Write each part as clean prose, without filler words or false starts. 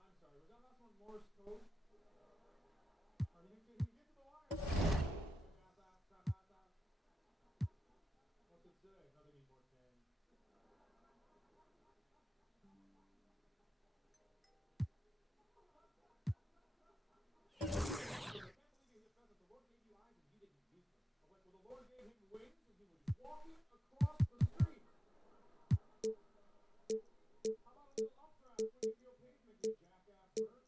I'm sorry, was that last one Morse code? Or you can get to the wire? What's it say? Nothing important. I can't believe you hit present. The Lord gave you eyes and you didn't use them. I'm like, well, the Lord gave him wings and he was walking across the street. How about a little updraft when you feel pavement, you jackass bird?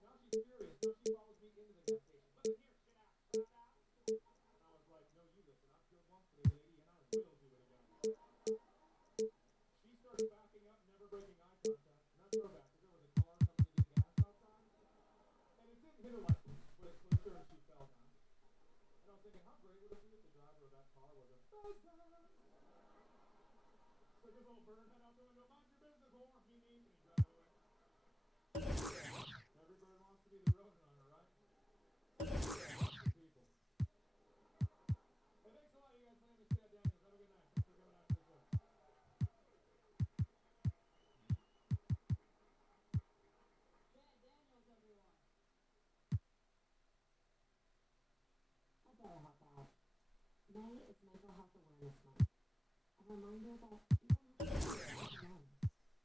Now she's furious. Now she follows me into the gas station. Listen here, shit out. Shut out. I was like, no, you listen. I've killed once today, lady, and I will do it again. She starts backing up, never breaking eye contact. And that's her back, because there was a car coming to get gas outside. And it didn't hit her like, but it pushed her and she fell down. And I was thinking, how great would it be if the driver of that car was a business? Stick his little bird head out the window, mind your business, whore, me, and he drive away. Every bird wants to be the road runner, right? People. Hey, thanks a lot, you guys. My name is Chad Daniels. Have a good night. Thanks for coming out to the show. Chad Daniels, everyone. I better help out. May is Mental Health Awareness Month. A reminder that you don't have to be alone.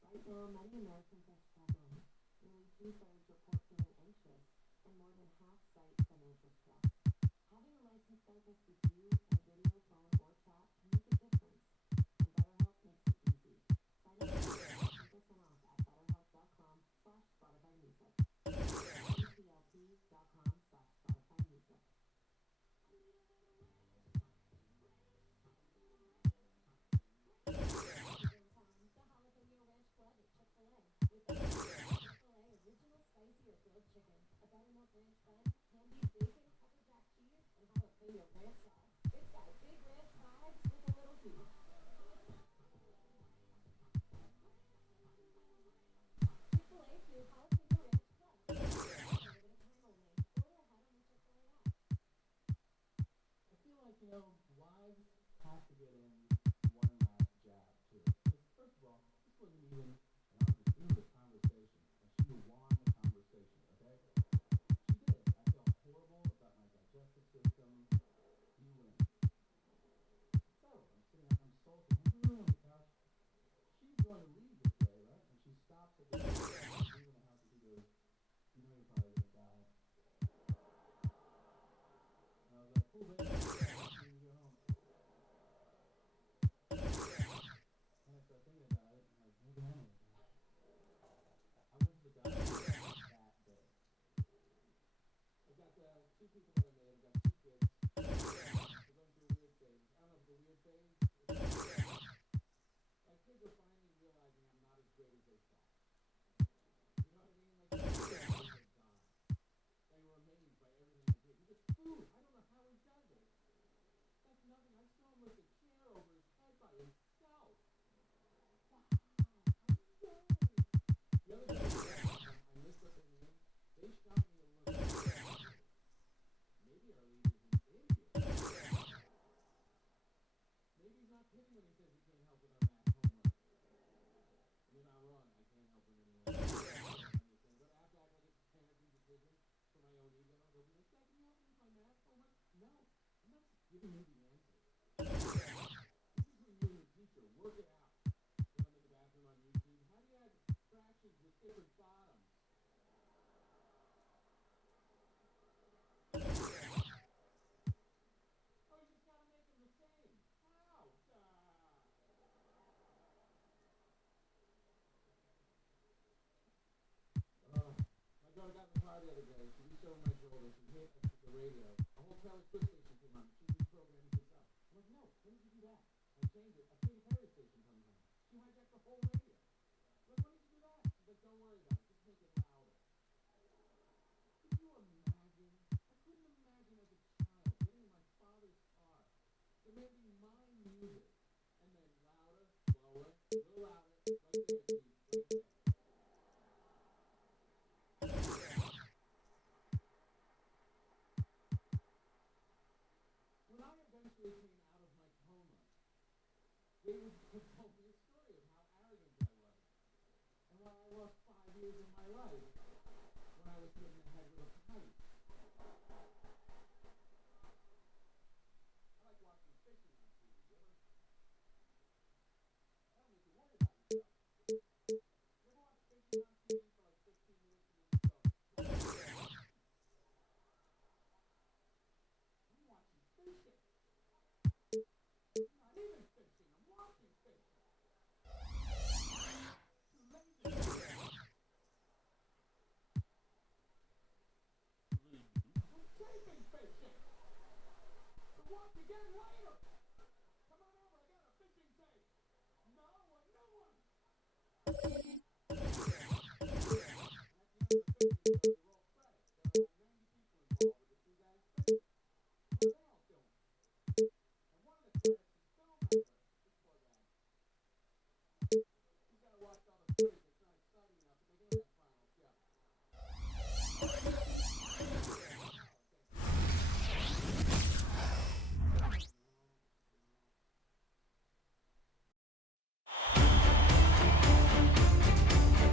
Right now, many Americans are struggling. Nearly 2/3 report feeling anxious, and more than half cite financial stress. Having a licensed therapist with you on video, phone, or chat can make a difference. And BetterHelp makes it easy. Sign up for 10% off at betterhelp.com/Spotify Music. BetterHelp.com/Spotify Music. In town, the Jalapeno Ranch Club at Chick-fil-A. With the Chick-fil-A Original Spicy or Grilled Chicken, a buttermilk ranch bun, candied bacon, pepper jack cheese, and jalapeno ranch sauce. It's got big ranch vibes with a little heat. Chick-fil-A's new Jalapeno Ranch Club. For a limited time only. Order ahead on the Chick-fil-A app. I feel like, wives have to get in one last jab, too. Because, first of all, this wasn't even an argument. It was a conversation. And she won the conversation, okay? She did. I felt horrible about my digestive system. You win. So, I'm sitting there, I'm sulking. I'm on the couch. She's going to leave this day, right? And she stops at the door. She's leaving the house and she goes, you're probably going to die. And I was like, cool, baby. You can go home. And I started thinking about it, and like, maybe I am gonna die. I went to the doctor that day. I've got two people that I made. I've got two kids. They're going through a weird phase. I don't know if it's a weird phase. My kids are finally realizing I'm not as great as they thought. You know what I mean? Like, they're gone. They were amazed by everything I did. He gets food. I don't know how he does it. That's nothing. I saw him lift a chair over his head by himself. Wow. The other day, I missed up their name. They shot me a look. Maybe our leader's an idiot. Maybe he's not kidding when he says he can't help with our math homework. And you're not wrong. I can't help with anyone. But I have to act like it's a parenting decision for my own ego. They'll be like, Dad, can you help me with my math homework? No. I'm not giving you the answer. This is when you and your teacher work it out. When I'm in the bathroom on YouTube. How do you add fractions with different bottoms? Oh, you just gotta make them the same. How? My daughter got in the car the other day. She reached over my shoulder. She hit the radio. A whole Taylor Swift station came on. She reprogrammed this up. I'm like, no, when did you do that? I changed it. A Katy Perry station comes on. She hijacked the whole radio. I'm like, when did you do that? She's like, don't worry about it. Just make it louder. Could you imagine? I couldn't imagine as a child getting in my father's car, demanding my music, and then louder, lower, a little louder, right there, Chief, right there. When I eventually came out of my coma, David told me a story of how arrogant I was. And why I lost 5 years of my life when I was hit in the head with a pipe. I like watching fishing on TV. I don't need to worry about yourself. You ever watch fishing on TV for like 15 minutes and then you go, I'm watching fishing. I'm not even fishing. I'm watching fishing. Too lazy. I'm taping fishing. So watch again later. Come on over. I got a fishing tape. No, a new one. That's the end of the fishing show. You're all credit. There are 90 people involved with the 2 guys fishing. What are they all doing? And one of the credits is Phil Knight. This poor guy. He's got to watch all the footage that's not exciting enough to make it to that final show.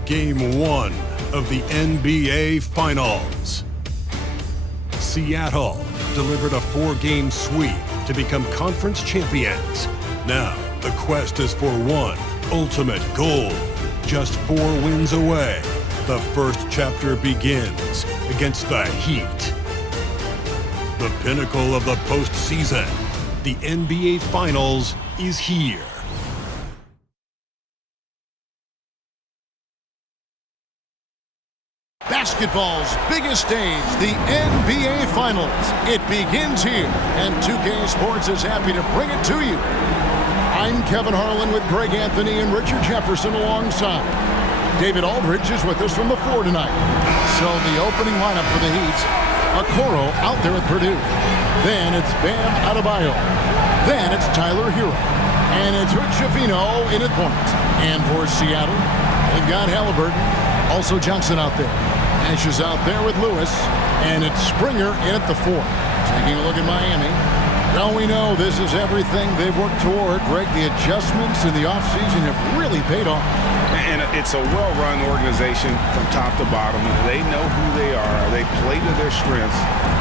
Game 1 of the NBA Finals. Seattle delivered a 4-game sweep to become conference champions. Now, the quest is for one ultimate goal. Just 4 wins away. The first chapter begins against the Heat. The pinnacle of the postseason. The NBA Finals is here. Basketball's biggest stage, the NBA Finals. It begins here, and 2K Sports is happy to bring it to you. I'm Kevin Harlan with Greg Anthony and Richard Jefferson alongside. David Aldridge is with us from the floor tonight. So the opening lineup for the Heat, Okoro out there at Purdue. Then it's Bam Adebayo. Then it's Tyler Hero. And it's Hood Schifino in at point. And for Seattle, they've got Halliburton. Also Johnson out there. Nash is out there with Lewis. And it's Springer in at the 4. Taking a look at Miami. Well, we know this is everything they've worked toward. Greg, the adjustments in the offseason have really paid off. And it's a well-run organization from top to bottom. They know who they are. They play to their strengths.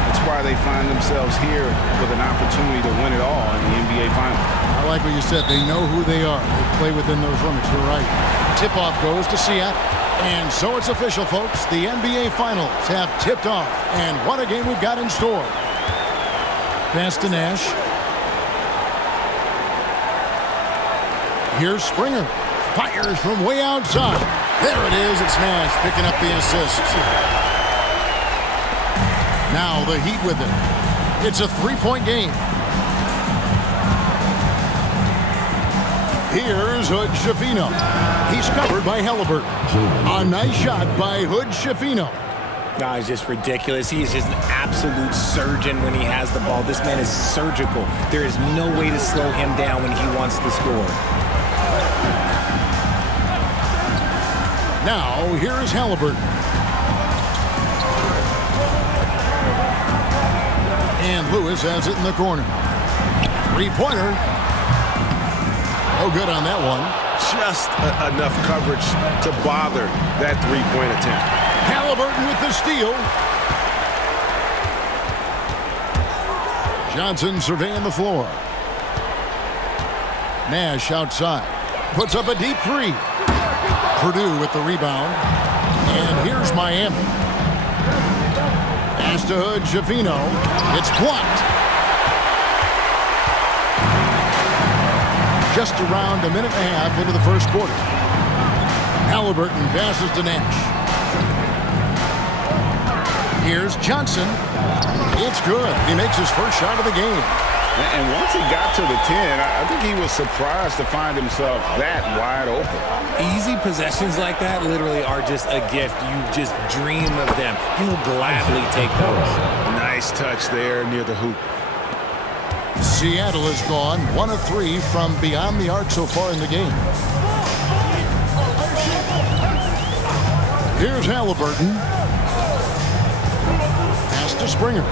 That's why they find themselves here with an opportunity to win it all in the NBA Finals. I like what you said. They know who they are. They play within those limits. You're right. Tip-off goes to Seattle. And so it's official, folks. The NBA Finals have tipped off. And what a game we've got in store. Pass to Nash. Here's Springer. Fires from way outside. There it is. It's Nash picking up the assist. Now the Heat with it. It's a 3-point game. Here's Hood Schifino. He's covered by Halliburton. A nice shot by Hood Schifino. No, he's just ridiculous. He is just an absolute surgeon when he has the ball. This man is surgical. There is no way to slow him down when he wants to score. Now, here's Halliburton. And Lewis has it in the corner. 3-pointer. No good on that one. Just enough coverage to bother that 3-point attempt. Halliburton with the steal. Johnson surveying the floor. Nash outside. Puts up a deep 3. Purdue with the rebound. And here's Miami. Pass to Hood Schifino. It's blocked. Just around a minute and a half into the first quarter. Halliburton passes to Nash. Here's Johnson. It's good. He makes his first shot of the game. And once he got to the 10, I think he was surprised to find himself that wide open. Easy possessions like that literally are just a gift. You just dream of them. He'll gladly take those. Nice touch there near the hoop. Seattle has gone 1 of 3 from beyond the arc so far in the game. Here's Halliburton. Pass to Springer.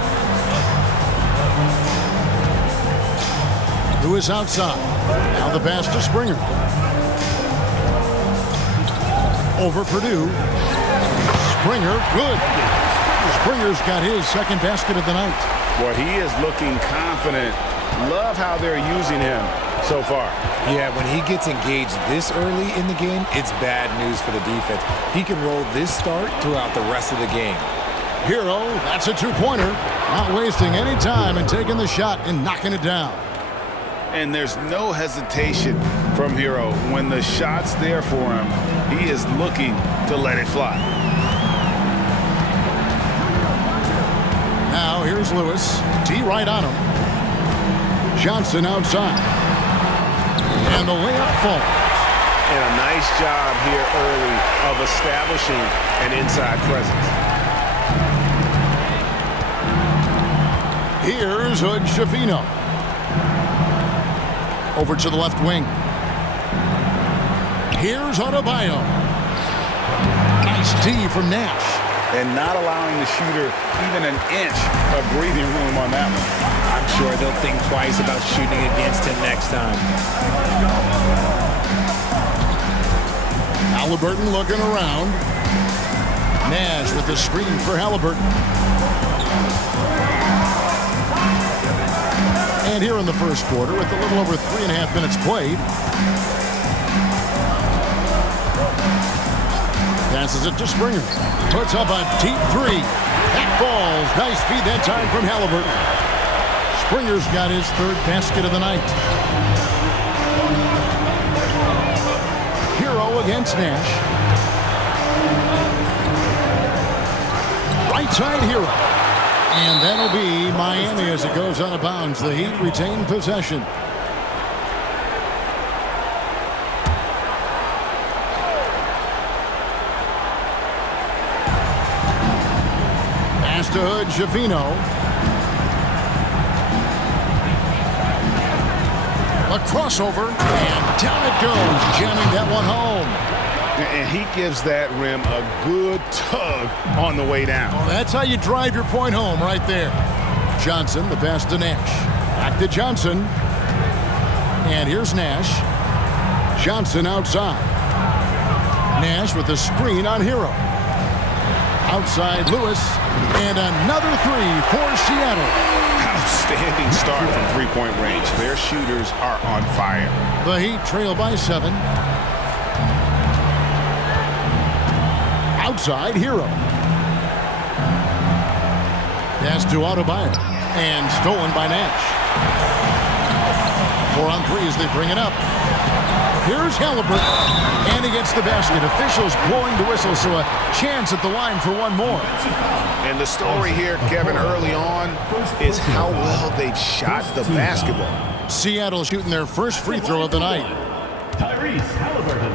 Lewis outside. Now the pass to Springer. Over Purdue. Springer, good. Springer's got his second basket of the night. Well, he is looking confident. Love how they're using him so far. Yeah, when he gets engaged this early in the game, it's bad news for the defense. He can roll this start throughout the rest of the game. Hero, that's a two-pointer. Not wasting any time and taking the shot and knocking it down. And there's no hesitation from Hero. When the shot's there for him, he is looking to let it fly. Now here's Lewis. D right on him. Johnson outside. And the layup falls. And a nice job here early of establishing an inside presence. Here's Hood Schifino. Over to the left wing. Here's Adebayo. Nice D from Nash. And not allowing the shooter even an inch of breathing room on that one. I'm sure they'll think twice about shooting against him next time. Halliburton looking around. Nash with the screen for Halliburton. And here in the first quarter, with a little over 3.5 minutes played, passes it to Springer. Puts up a deep three. That falls. Nice feed that time from Halliburton. Springer's got his third basket of the night. Hero against Nash. Right side Hero. And that'll be Miami as it goes out of bounds. The Heat retain possession. Pass to Hood Schifino. A crossover, and down it goes, jamming that one home. And he gives that rim a good tug on the way down. Well, that's how you drive your point home right there. Johnson, the pass to Nash. Back to Johnson. And here's Nash. Johnson outside. Nash with a screen on Hero. Outside Lewis. And another three for Seattle. Outstanding start from three-point range. Their shooters are on fire. The Heat trail by 7. Outside Hero. Pass to Adebayo. And stolen by Nash. 4 on 3 as they bring it up. Here's Halliburton. And he gets the basket. Officials blowing the whistle, so a chance at the line for one more. And the story here, Kevin, early on is how well they've shot the basketball. Seattle shooting their first free throw of the night. Tyrese Halliburton.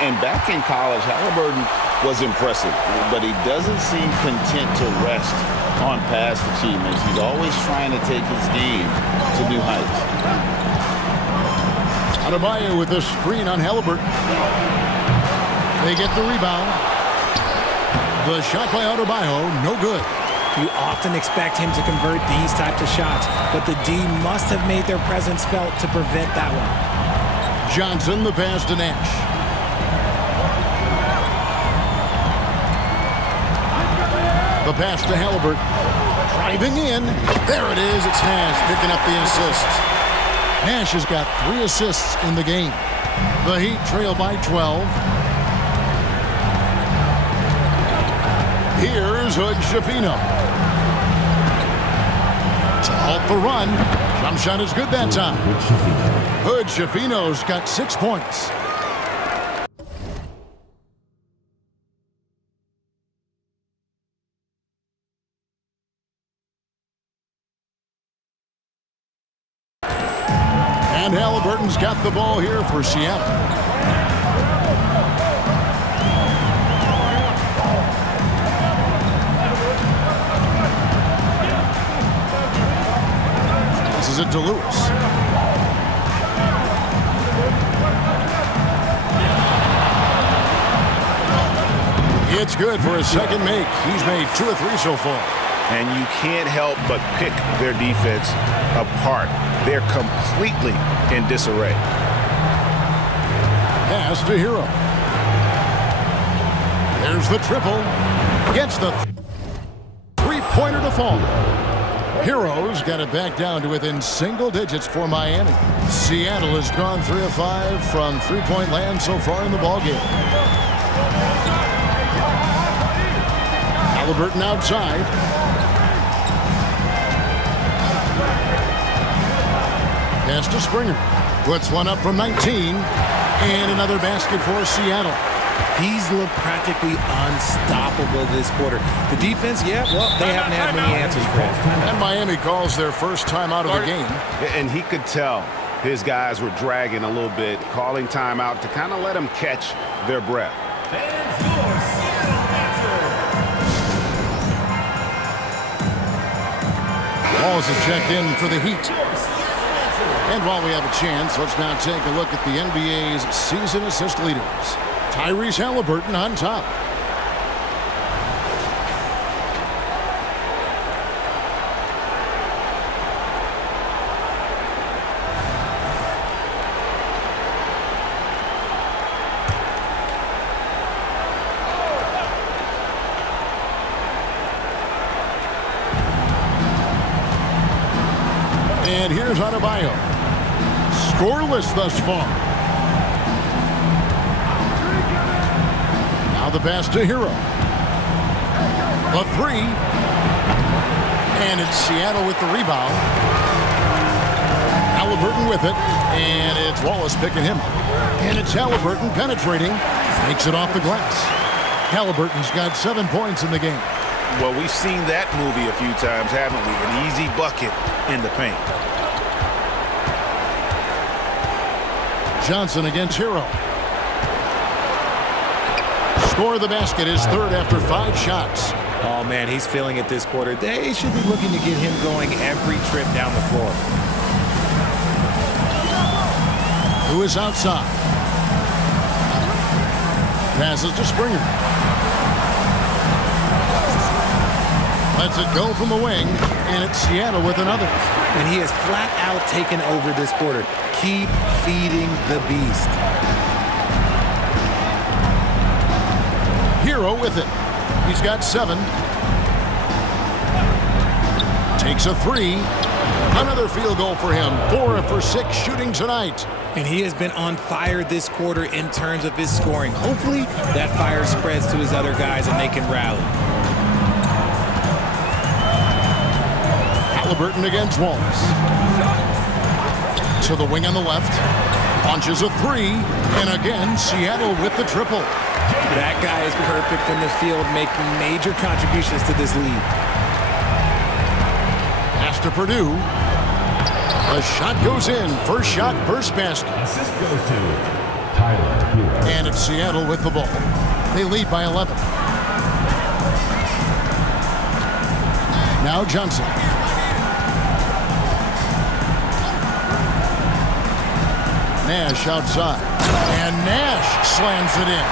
And back in college, Halliburton was impressive, but he doesn't seem content to rest on past achievements. He's always trying to take his game to new heights. Adebayo with the screen on Halliburton. They get the rebound. The shot by Adebayo, no good. You often expect him to convert these types of shots, but the D must have made their presence felt to prevent that one. Johnson, the pass to Nash. The pass to Halliburton. Driving in. There it is. It's Nash picking up the assist. Nash has got 3 assists in the game. The Heat trail by 12. Here's Hood Schifino. To halt the run. Jump shot is good that time. Hood Schifino's got 6 points. And Halliburton's got the ball here for Seattle. This is it to Lewis. It's good for a second make. He's made 2 or 3 so far. And you can't help but pick their defense apart. They're completely in disarray. Pass to Hero. There's the triple. Gets the three-pointer to fall. Heroes got it back down to within single digits for Miami. Seattle has gone 3 of 5 from three-point land so far in the ballgame. Halliburton outside. Pass to Springer. Puts one up from 19. And another basket for Seattle. He's looked practically unstoppable this quarter. The defense, yeah, well, they haven't had many answers for it. And Miami calls their first time out of the game. And he could tell his guys were dragging a little bit, calling timeout to kind of let them catch their breath. Walls is checked in for the Heat. And while we have a chance, let's now take a look at the NBA's season assist leaders. Tyrese Halliburton on top. And here's Adebayo. Scoreless thus far. Now the pass to Hero. A 3. And it's Seattle with the rebound. Halliburton with it. And it's Wallace picking him up. And it's Halliburton penetrating. Makes it off the glass. Halliburton's got 7 points in the game. Well, we've seen that movie a few times, haven't we? An easy bucket in the paint. Johnson against Hero. Score the basket, his third after 5 shots. Oh, man, he's feeling it this quarter. They should be looking to get him going every trip down the floor. Who is outside? Passes to Springer. Lets it go from the wing, and it's Seattle with another. And he has flat out taken over this quarter. Keep feeding the beast. Hero with it. He's got 7. Takes a 3. Another field goal for him. 4 for 6 shooting tonight. And he has been on fire this quarter in terms of his scoring. Hopefully that fire spreads to his other guys and they can rally. Halliburton against Wallace. To the wing on the left. Launches a 3. And again, Seattle with the triple. That guy is perfect from the field, making major contributions to this lead. Pass to Purdue. The shot goes in. First shot, first basket. Assist goes to Tyler Hero. And it's Seattle with the ball. They lead by 11. Now Johnson. Nash outside. And Nash slams it in.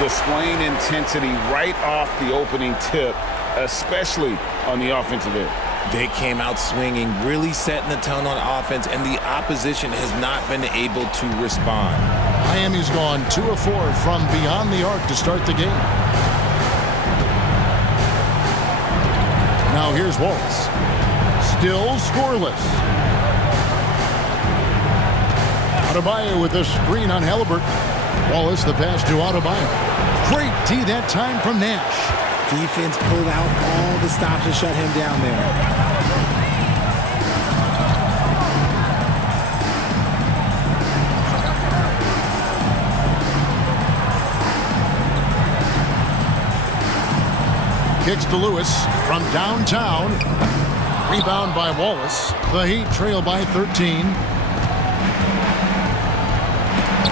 Displaying intensity right off the opening tip, especially on the offensive end. They came out swinging, really setting the tone on offense, and the opposition has not been able to respond. Miami's gone 2 of 4 from beyond the arc to start the game. Now here's Wallace. Still scoreless. Adebayo with a screen on Halliburton. Wallace the pass to Adebayo. Great D that time from Nash. Defense pulled out all the stops to shut him down there. Kicks to Lewis from downtown. Rebound by Wallace. The Heat trail by 13.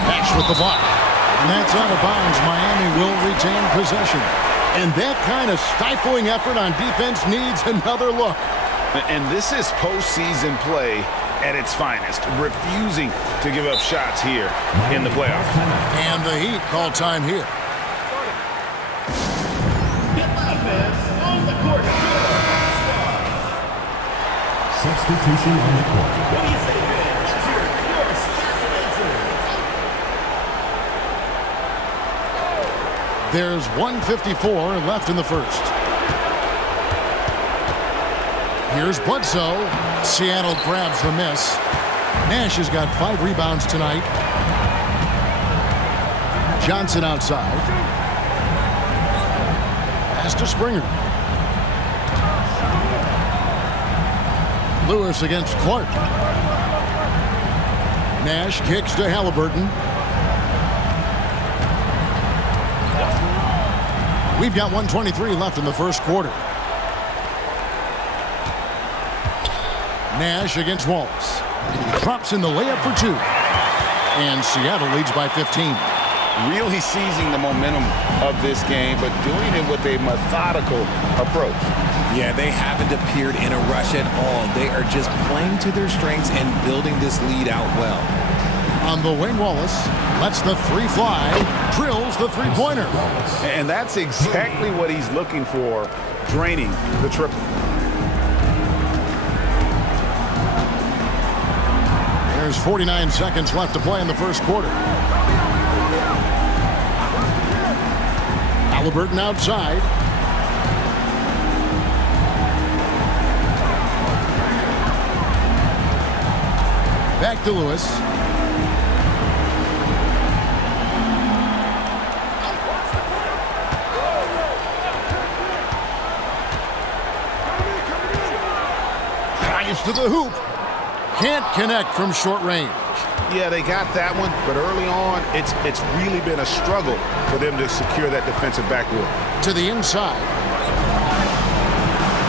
Nash with the block. And that's out of bounds. Miami will retain possession. And that kind of stifling effort on defense needs another look. And this is postseason play at its finest, refusing to give up shots here in the playoffs. And the Heat call time here. Substitution on the court. There's 1:54 left in the first. Here's Bledsoe. Seattle grabs the miss. Nash has got 5 rebounds tonight. Johnson outside. Pass to Springer. Lewis against Clark. Nash kicks to Halliburton. We've got 1:23 left in the first quarter. Nash against Wallace. Drops in the layup for 2. And Seattle leads by 15. Really seizing the momentum of this game, but doing it with a methodical approach. Yeah, they haven't appeared in a rush at all. They are just playing to their strengths and building this lead out well. On the wing, Wallace lets the 3 fly, drills the 3-pointer. And that's exactly what he's looking for, draining the triple. There's 49 seconds left to play in the first quarter. Halliburton outside. Back to Lewis. Drives to the hoop. Can't connect from short range. Yeah, they got that one, but early on, it's really been a struggle for them to secure that defensive backboard. To the inside.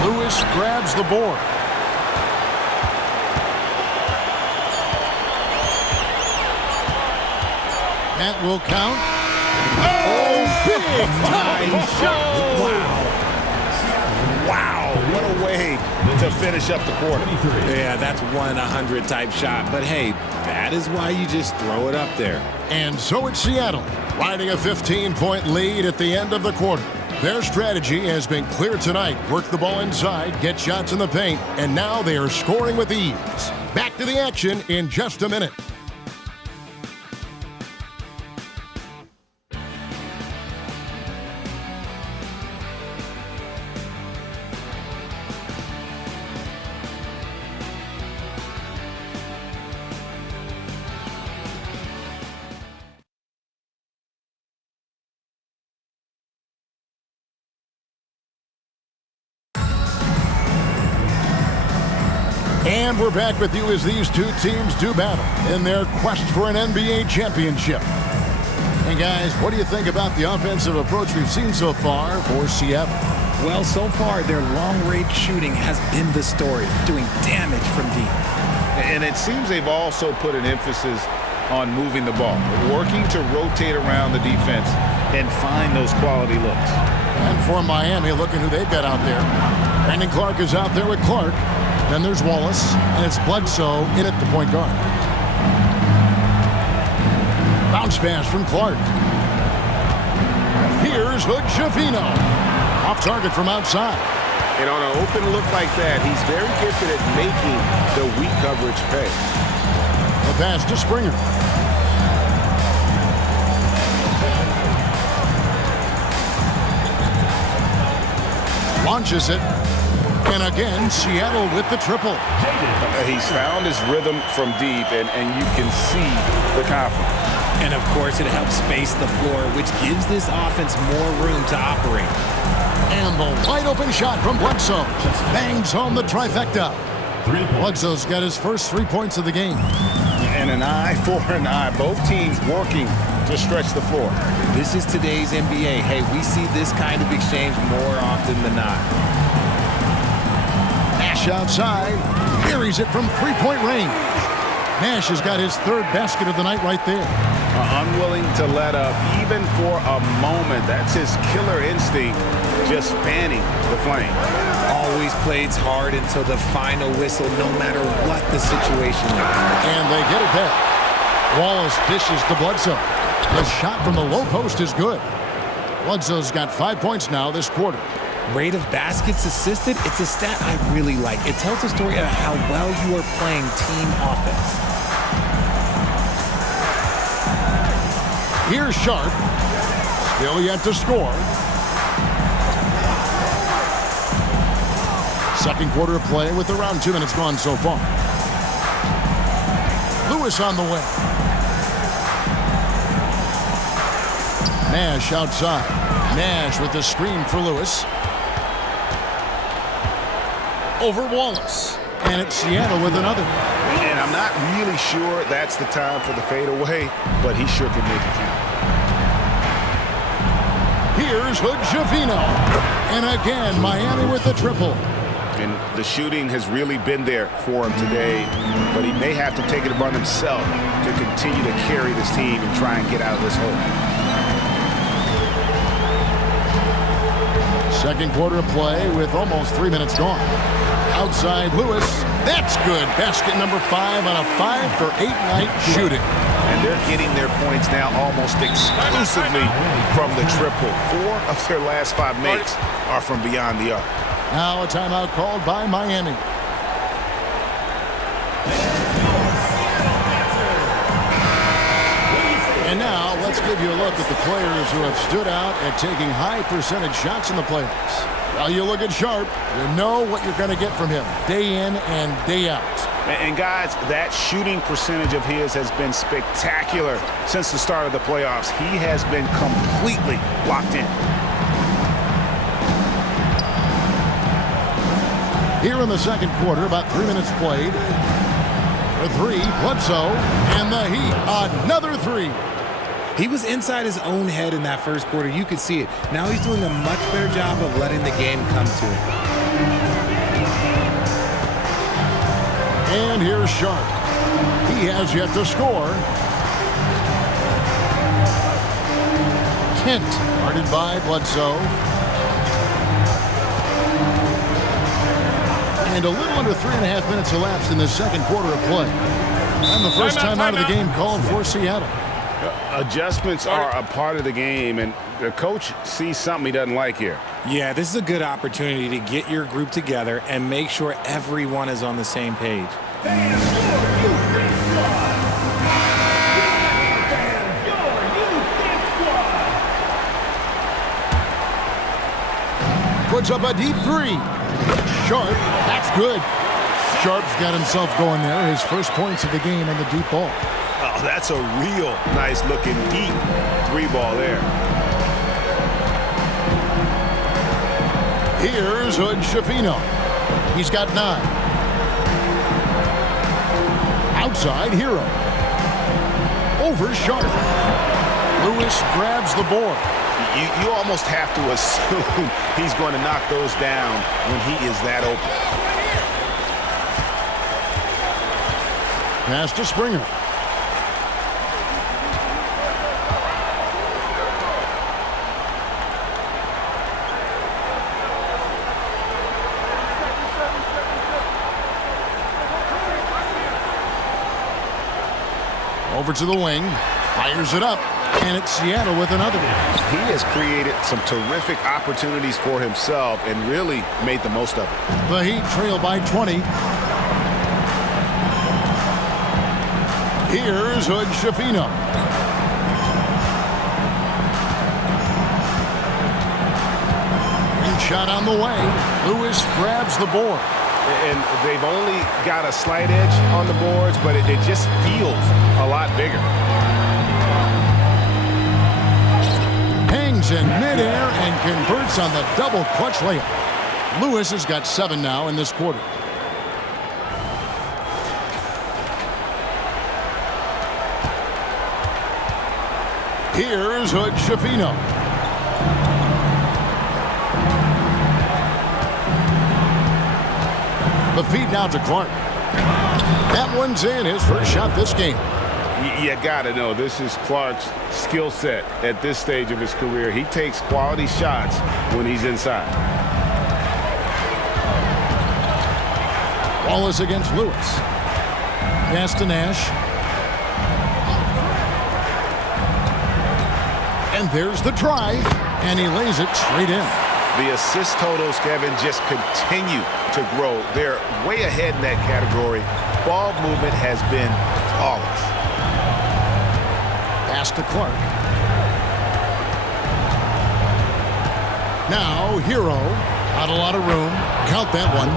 Lewis grabs the board. That will count. Oh, big time shot! Wow, what a way to finish up the quarter. Yeah, that's 1-100 type shot. But hey, that is why you just throw it up there. And so it's Seattle, riding a 15-point lead at the end of the quarter. Their strategy has been clear tonight. Work the ball inside, get shots in the paint, and now they are scoring with ease. Back to the action in just a minute. And we're back with you as these two teams do battle in their quest for an NBA championship. And guys, what do you think about the offensive approach we've seen so far for Seattle? Well, so far, their long-range shooting has been the story, doing damage from deep. And it seems they've also put an emphasis on moving the ball, working to rotate around the defense and find those quality looks. And for Miami, look at who they've got out there. Brandon Clark is out there with Clark. Then there's Wallace, and it's Bledsoe in at the point guard. Bounce pass from Clark. Here's Hood-Schifino. Off target from outside. And on an open look like that, he's very gifted at making the weak coverage pay. The pass to Springer. Launches it. And again, Seattle with the triple. He's found his rhythm from deep, and you can see the confidence. And, of course, it helps space the floor, which gives this offense more room to operate. And the wide-open shot from Bledsoe. Bangs home the trifecta. Bledsoe's got his first 3 points of the game. And an eye for an eye. Both teams working to stretch the floor. This is today's NBA. Hey, we see this kind of exchange more often than not. Nash outside. Carries it from three-point range. Nash has got his third basket of the night right there. Unwilling to let up even for a moment. That's his killer instinct, just fanning the flame. Always plays hard until the final whistle, no matter what the situation is. And they get it back. Wallace dishes to Bledsoe. The shot from the low post is good. Bledsoe's got 5 points now this quarter. Rate of baskets assisted, it's a stat I really like. It tells a story of how well you are playing team offense. Here's Sharp. Still yet to score. Second quarter of play with around 2 minutes gone so far. Lewis on the way. Nash outside. Nash with the screen for Lewis. Over Wallace. And it's Seattle with another. And I'm not really sure that's the time for the fadeaway, but he sure can make it count. Here's Hood-Schifino. And again, Miami with the triple. And the shooting has really been there for him today, but he may have to take it upon himself to continue to carry this team and try and get out of this hole. Second quarter of play with almost 3 minutes gone. Outside Lewis. That's good. Basket number 5 on a 5-for-8 night shooting. And they're getting their points now almost exclusively from the triple. 4 of their last 5 makes are from beyond the arc. Now a timeout called by Miami. And now let's give you a look at the players who have stood out at taking high percentage shots in the playoffs. While you look at Sharp, you know what you're going to get from him day in and day out. And guys, that shooting percentage of his has been spectacular since the start of the playoffs. He has been completely locked in. Here in the second quarter, about 3 minutes played. For 3, Bledsoe, and the Heat, another 3. He was inside his own head in that first quarter. You could see it. Now he's doing a much better job of letting the game come to him. And here's Sharp. He has yet to score. Kent, guarded by Bledsoe. And a little under 3.5 minutes elapsed in the second quarter of play. And the first time out of the game called for Seattle. Adjustments are a part of the game, and the coach sees something he doesn't like here. Yeah, this is a good opportunity to get your group together and make sure everyone is on the same page. Puts up a deep 3. Sharp, that's good. Sharp's got himself going there. His first points of the game on the deep ball. Oh, that's a real nice-looking deep 3-ball there. Here's Hood-Schifino. He's got 9. Outside, Hero. Over Sharp. Lewis grabs the board. You almost have to assume he's going to knock those down when he is that open. Pass to Springer. Over to the wing. Fires it up. And it's Seattle with another. He has created some terrific opportunities for himself and really made the most of it. The Heat trail by 20. Here's Hood-Schifino. And shot on the way. Lewis grabs the board. And they've only got a slight edge on the boards, but it just feels a lot bigger. Hangs in midair and converts on the double clutch layup. Lewis has got 7 now in this quarter. Here's Hood-Schifino. The feed now to Clark. That one's in, his first shot this game. You gotta know, this is Clark's skill set at this stage of his career. He takes quality shots when he's inside. Wallace against Lewis. Pass to Nash. And there's the drive, and he lays it straight in. The assist totals, Kevin, just continue to grow. They're way ahead in that category. Ball movement has been flawless. Pass to Clark. Now, Hero. Not a lot of room. Count that one.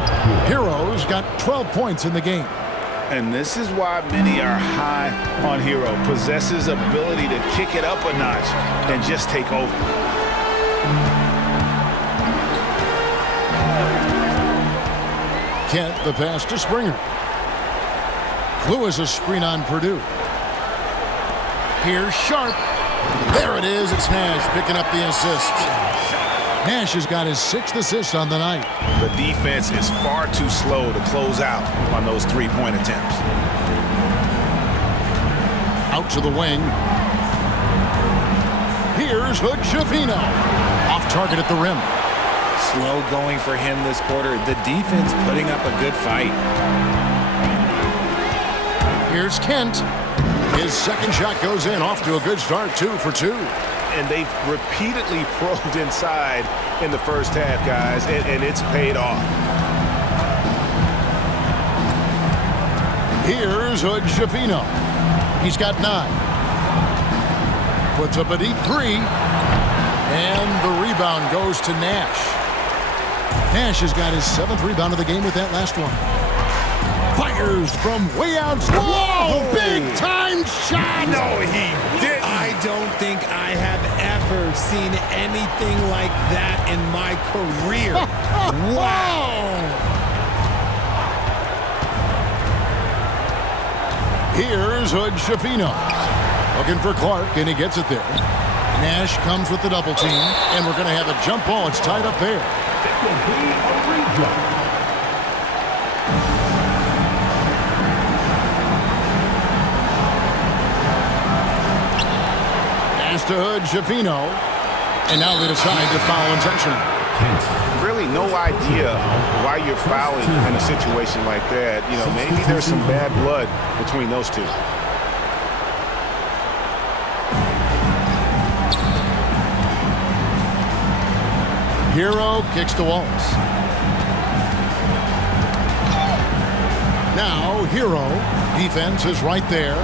Hero's got 12 points in the game. And this is why many are high on Hero. Possesses ability to kick it up a notch and just take over. Kent, the pass to Springer. Lewis a screen on Purdue. Here's Sharp. There it is. It's Nash picking up the assist. Nash has got his 6th assist on the night. The defense is far too slow to close out on those three-point attempts. Out to the wing. Here's Hood-Schifino. Off target at the rim. Slow going for him this quarter. The defense putting up a good fight. Here's Kent. His second shot goes in. Off to a good start. 2 for 2. And they've repeatedly probed inside in the first half, guys, and it's paid off. Here's Hood-Schifino. He's got 9. Puts up a deep 3. And the rebound goes to Nash. Nash has got his 7th rebound of the game with that last one. Fires from way outside. Whoa! Big time shot! No, he didn't. I don't think I have ever seen anything like that in my career. Wow! Here's Hood-Schifino. Looking for Clark, and he gets it there. Nash comes with the double team, and we're going to have a jump ball. It's tied up there. It will be a rejump. Pass to Hood-Schifino, and now they decide to foul intentionally. Really no idea why you're fouling in a situation like that. You know, maybe there's some bad blood between those two. Hero kicks to Wallace. Now, Hero. Defense is right there.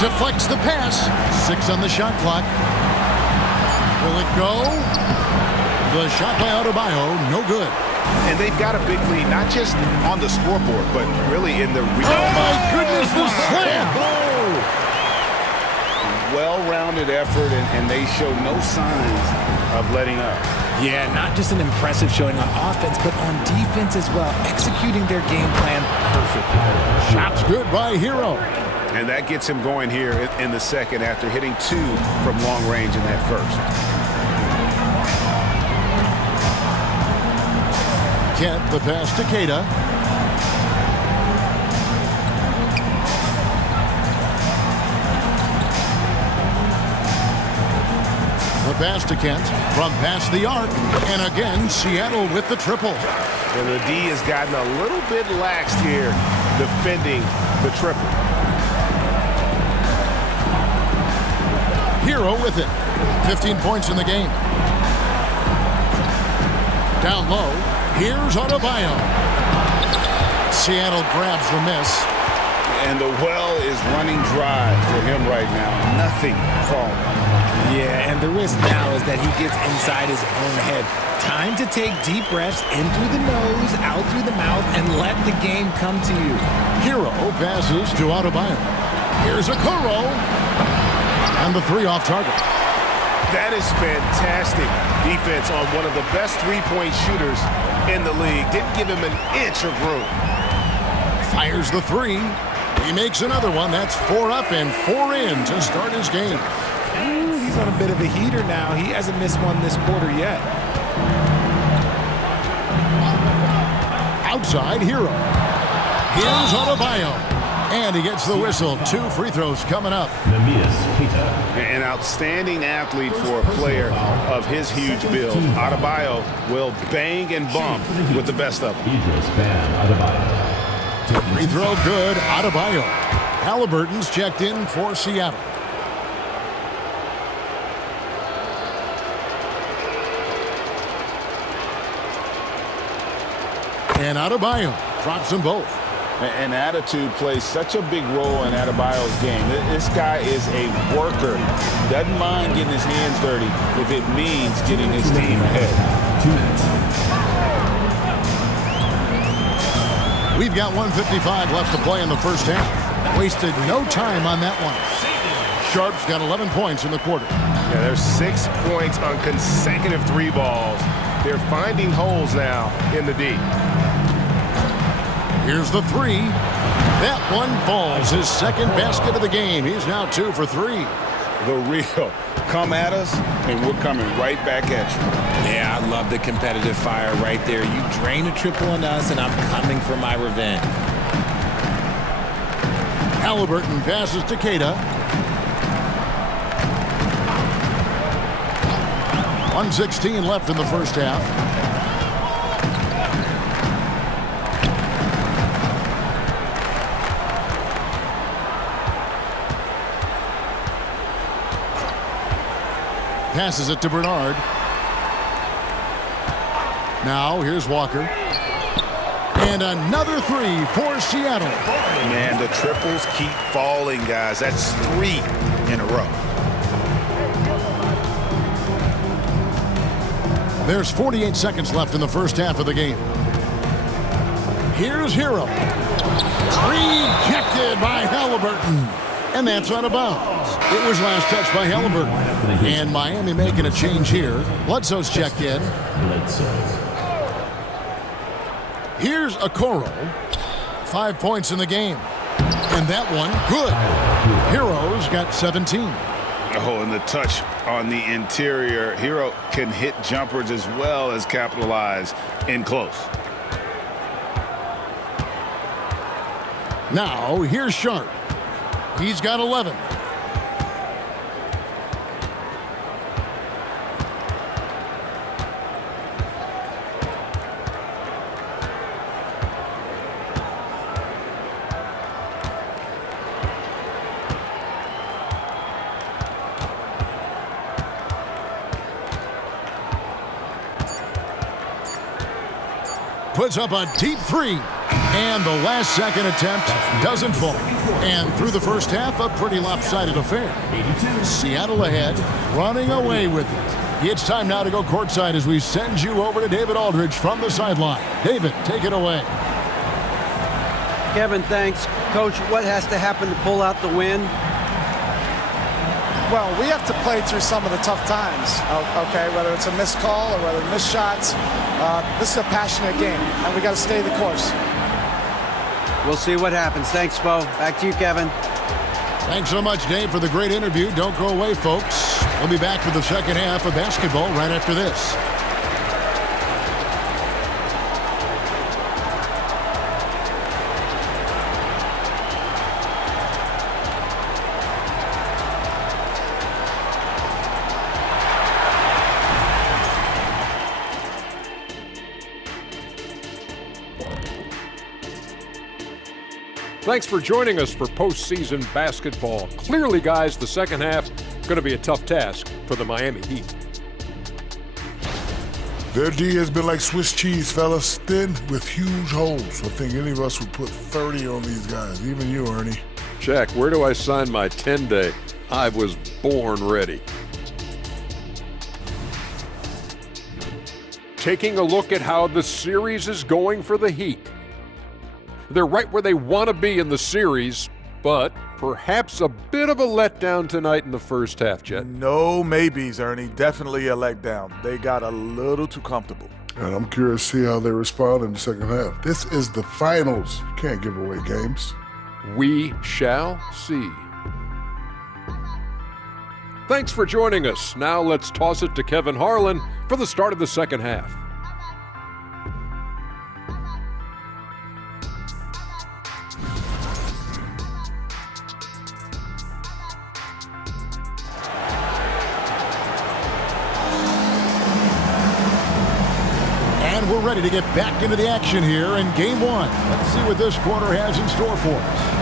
Deflects the pass. 6 on the shot clock. Will it go? The shot by Adebayo, no good. And they've got a big lead, not just on the scoreboard, but really in the Oh, my goodness, the slam! Well-rounded effort, and they show no signs of letting up. Yeah, not just an impressive showing on offense, but on defense as well, executing their game plan perfectly. Shot's good by Hero. And that gets him going here in the second after hitting 2 from long range in that first. Kent, the pass to Keita. The pass to Kent from past the arc. And again, Seattle with the triple. And the D has gotten a little bit laxed here defending the triple. Hero with it. 15 points in the game. Down low. Here's Adebayo. Seattle grabs the miss. And the well is running dry for him right now. Nothing falling. Yeah, and the risk now is that he gets inside his own head. Time to take deep breaths in through the nose, out through the mouth, and let the game come to you. Hero passes to Adebayo. Here's Okoro. And the 3 off target. That is fantastic defense on one of the best three-point shooters in the league. Didn't give him an inch of room. Fires the 3. He makes another one. That's 4 up and 4 in to start his game. He's on a bit of a heater now. He hasn't missed one this quarter yet. Outside, Hero. Here's Adebayo. And he gets the whistle. 2 free throws coming up. An outstanding athlete for a player of his huge build. Adebayo will bang and bump with the best of them. Free throw good. Adebayo. Halliburton's checked in for Seattle. And Adebayo drops them both. And attitude plays such a big role in Adebayo's game. This guy is a worker. Doesn't mind getting his hands dirty if it means getting his team ahead. 2 minutes. We've got 1:55 left to play in the first half. Wasted no time on that one. Sharp's got 11 points in the quarter. Yeah, there's 6 points on consecutive 3 balls. They're finding holes now in the D. Here's the 3. That one falls. His second basket of the game. He's now 2 for 3. The real. Come at us, and we're coming right back at you. Yeah, I love the competitive fire right there. You drain a triple on us, and I'm coming for my revenge. Halliburton passes to Keita. 1:16 left in the first half. Passes it to Bernard. Now here's Walker. And another 3 for Seattle. Man, the triples keep falling, guys. That's 3 in a row. There's 48 seconds left in the first half of the game. Here's Hero. Rejected by Halliburton. And that's out of bounds. It was last touched by Halliburton. And Miami making a change here. Bledsoe's checked in. Here's Okoro. 5 points in the game. And that one, good. Hero's got 17. Oh, and the touch on the interior. Hero can hit jumpers as well as capitalize in close. Now, here's Sharp. He's got 11. Puts up a deep 3. And the last second attempt doesn't fall. And through the first half, a pretty lopsided affair. Seattle ahead, running away with it. It's time now to go courtside as we send you over to David Aldridge from the sideline. David, take it away. Kevin, thanks. Coach, what has to happen to pull out the win? Well, we have to play through some of the tough times, okay, whether it's a missed call or whether missed shots. This is a passionate game, and we got to stay the course. We'll see what happens. Thanks, Bo. Back to you, Kevin. Thanks so much, Dave, for the great interview. Don't go away, folks. We'll be back for the second half of basketball right after this. Thanks for joining us for postseason basketball. Clearly, guys, the second half going to be a tough task for the Miami Heat. Their D has been like Swiss cheese, fellas, thin with huge holes. I think any of us would put 30 on these guys, even you, Ernie. Jack, where do I sign my 10-day? I was born ready. Taking a look at how the series is going for the Heat. They're right where they want to be in the series, but perhaps a bit of a letdown tonight in the first half, Jet. No maybes, Ernie. Definitely a letdown. They got a little too comfortable. And I'm curious to see how they respond in the second half. This is the finals. You can't give away games. We shall see. Thanks for joining us. Now let's toss it to Kevin Harlan for the start of the second half. And we're ready to get back into the action here in Game 1. Let's see what this quarter has in store for us.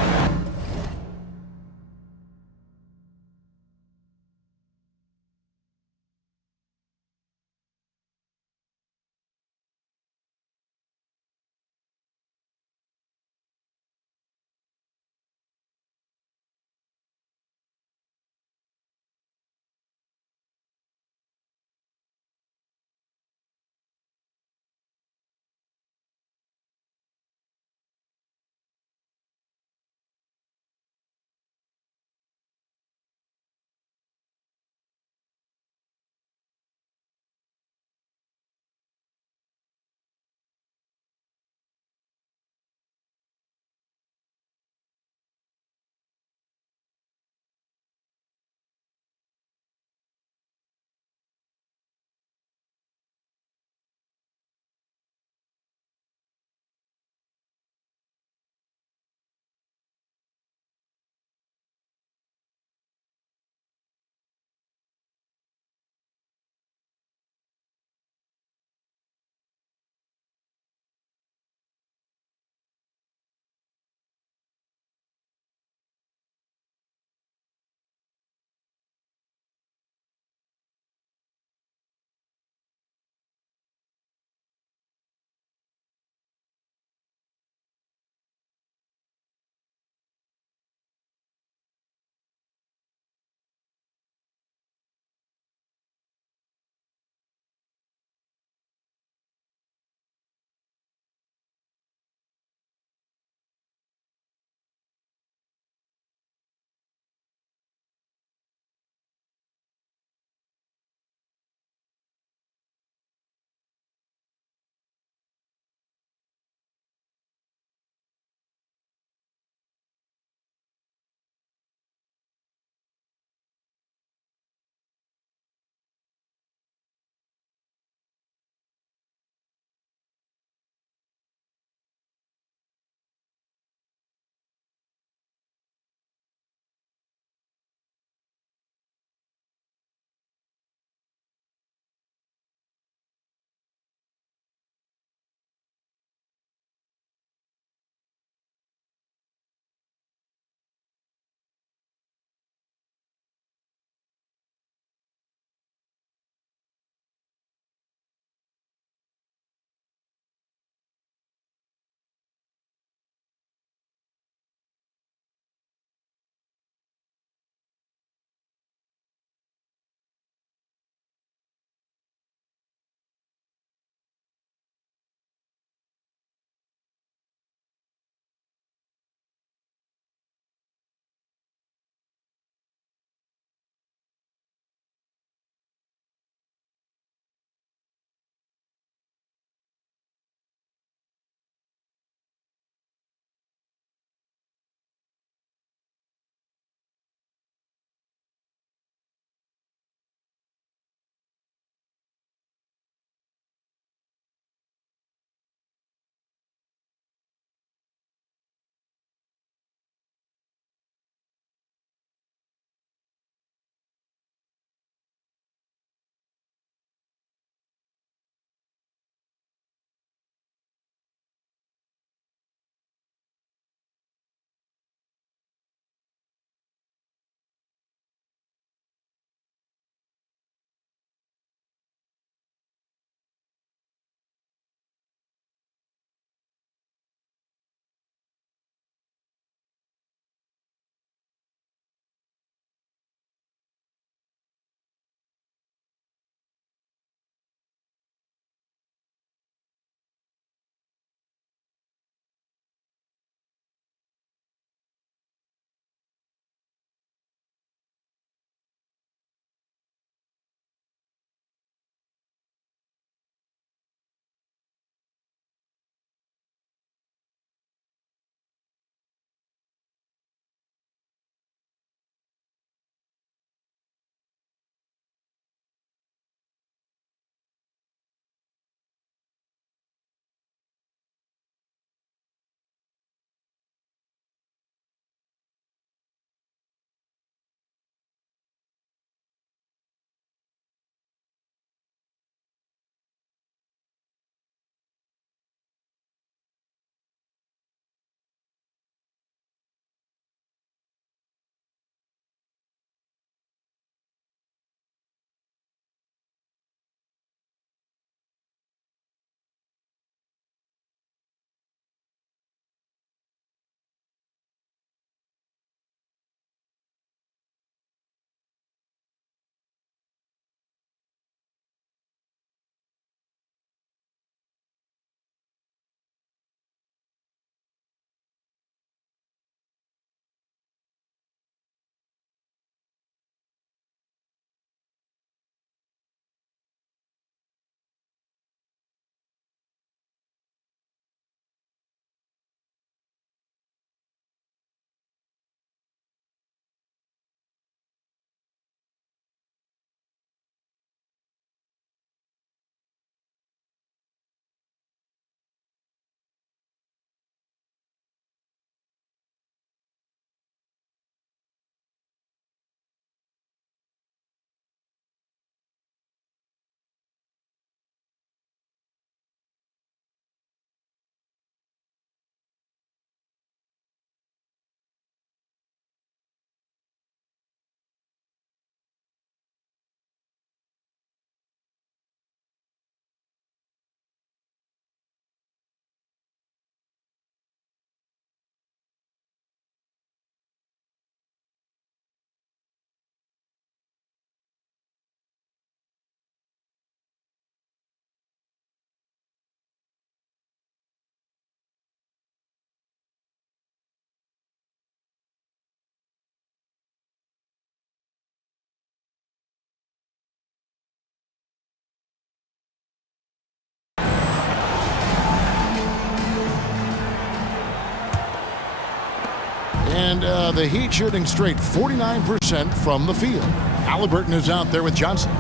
And the Heat shooting straight 49% from the field. Halliburton is out there with Johnson.